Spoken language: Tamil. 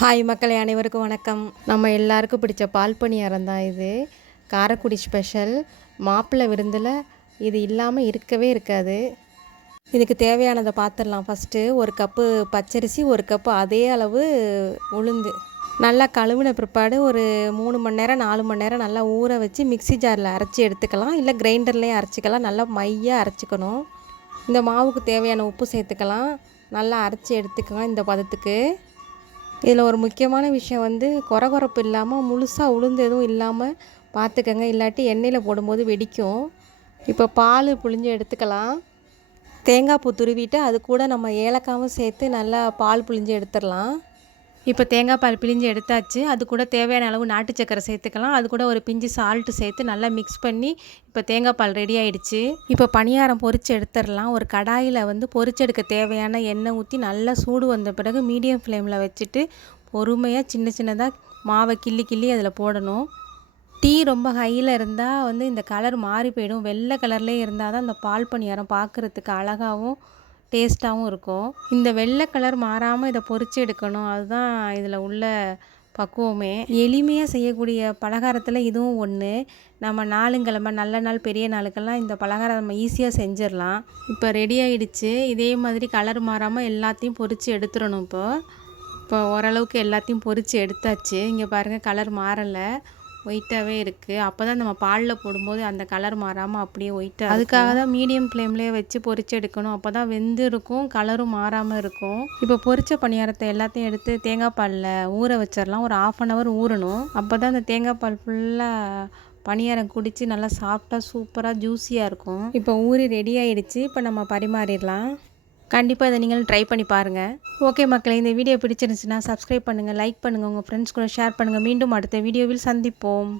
ஹாய் மக்களே, அனைவருக்கும் வணக்கம். நம்ம எல்லாருக்கும் பிடிச்ச பால் பணியாரம் தான் இது. காரைக்குடி ஸ்பெஷல். மாப்பிள்ளை விருந்தில் இது இல்லாமல் இருக்கவே இருக்காது. இதுக்கு தேவையானதை பார்த்துடலாம். ஃபஸ்ட்டு ஒரு கப்பு பச்சரிசி, ஒரு கப்பு அதே அளவு உளுந்து நல்லா கழுவின பிற்பாடு ஒரு 3 மணி நேரம் 4 மணி நேரம் நல்லா ஊற வச்சு மிக்ஸி ஜாரில் அரைச்சி எடுத்துக்கலாம். இல்லை கிரைண்டர்லேயே அரைச்சிக்கலாம். நல்லா மையாக அரைச்சிக்கணும். இந்த மாவுக்கு தேவையான உப்பு சேர்த்துக்கலாம். நல்லா அரைச்சி எடுத்துக்கலாம் இந்த பதத்துக்கு. இதில் ஒரு முக்கியமான விஷயம் கொரகொரப்பு இல்லாமல் முழுசாக உளுந்து எதுவும் இல்லாமல் பார்த்துக்கங்க, இல்லாட்டி எண்ணெயில் போடும்போது வெடிக்கும். இப்போ பால் புழிஞ்சு எடுத்துக்கலாம். தேங்காய் பூ துருவிட்டு அது கூட நம்ம ஏலக்காவும் சேர்த்து நல்லா பால் புழிஞ்சு எடுத்துடலாம். இப்போ தேங்காய் பால் பிழிஞ்சு எடுத்தாச்சு. அது கூட தேவையான அளவு நாட்டு சக்கரை சேர்த்துக்கலாம். அது கூட ஒரு பிஞ்சு சால்ட்டு சேர்த்து நல்லா மிக்ஸ் பண்ணி இப்போ தேங்காய் பால் ரெடி ஆகிடுச்சு. இப்போ பணியாரம் பொரித்து எடுத்துடலாம். ஒரு கடாயில் பொரிச்செடுக்க தேவையான எண்ணெய் ஊற்றி நல்லா சூடு வந்த பிறகு மீடியம் ஃப்ளேமில் வச்சுட்டு பொறுமையாக சின்ன சின்னதாக மாவை கிள்ளி கிள்ளி அதில் போடணும். டீ ரொம்ப ஹையில் இருந்தால் இந்த கலர் மாறி போயிடும். வெள்ளை கலர்லேயே இருந்தால் தான் இந்த பால் பணியாரம் பார்க்குறதுக்கு அழகாகவும் டேஸ்ட்டாகவும் இருக்கும். இந்த வெள்ளை கலர் மாறாமல் இதை பொரித்து எடுக்கணும். அதுதான் இதில் உள்ள பக்குவமே. எளிமையாக செய்யக்கூடிய பலகாரத்தில் இதுவும் ஒன்று. நம்ம நாளுங்கிழமை நல்ல நாள் பெரிய நாளுக்கெல்லாம் இந்த பலகாரம் நம்ம ஈஸியாக செஞ்சிடலாம். இப்போ ரெடி ஆகிடுச்சு. இதே மாதிரி கலர் மாறாமல் எல்லாத்தையும் பொரித்து எடுத்துடணும். இப்போ ஓரளவுக்கு எல்லாத்தையும் பொரித்து எடுத்தாச்சு. இங்கே பாருங்கள், கலர் மாறலை, ஒயிட்டாகவே இருக்குது. அப்போ தான் நம்ம பாலில் போடும்போது அந்த கலர் மாறாமல் அப்படியே ஒயிட்டாக. அதுக்காக தான் மீடியம் ஃப்ளேம்லேயே வச்சு பொரிச்சு எடுக்கணும். அப்போ தான் வெந்து இருக்கும், கலரும் மாறாமல் இருக்கும். இப்போ பொரிச்ச பணியாரத்தை எல்லாத்தையும் எடுத்து தேங்காய் பாலில் ஊற வச்சிடலாம். ஒரு 1/2 hour ஊறணும். அப்போ தான் அந்த தேங்காய் பால் ஃபுல்லாக பணியாரம் குடித்து நல்லா சாஃப்டாக சூப்பராக ஜூஸியாக இருக்கும். இப்போ ஊறி ரெடி ஆகிடுச்சு. இப்போ நம்ம பரிமாறிடலாம். கண்டிப்பாக இதை நீங்களும் ட்ரை பண்ணி பாருங்கள். ஓகே மக்களே, இந்த வீடியோ பிடிச்சிருந்துச்சுன்னா சப்ஸ்கிரைப் பண்ணுங்கள், லைக் பண்ணுங்கள், உங்கள் ஃப்ரெண்ட்ஸ் கூட ஷேர் பண்ணுங்கள். மீண்டும் அடுத்த வீடியோவில் சந்திப்போம்.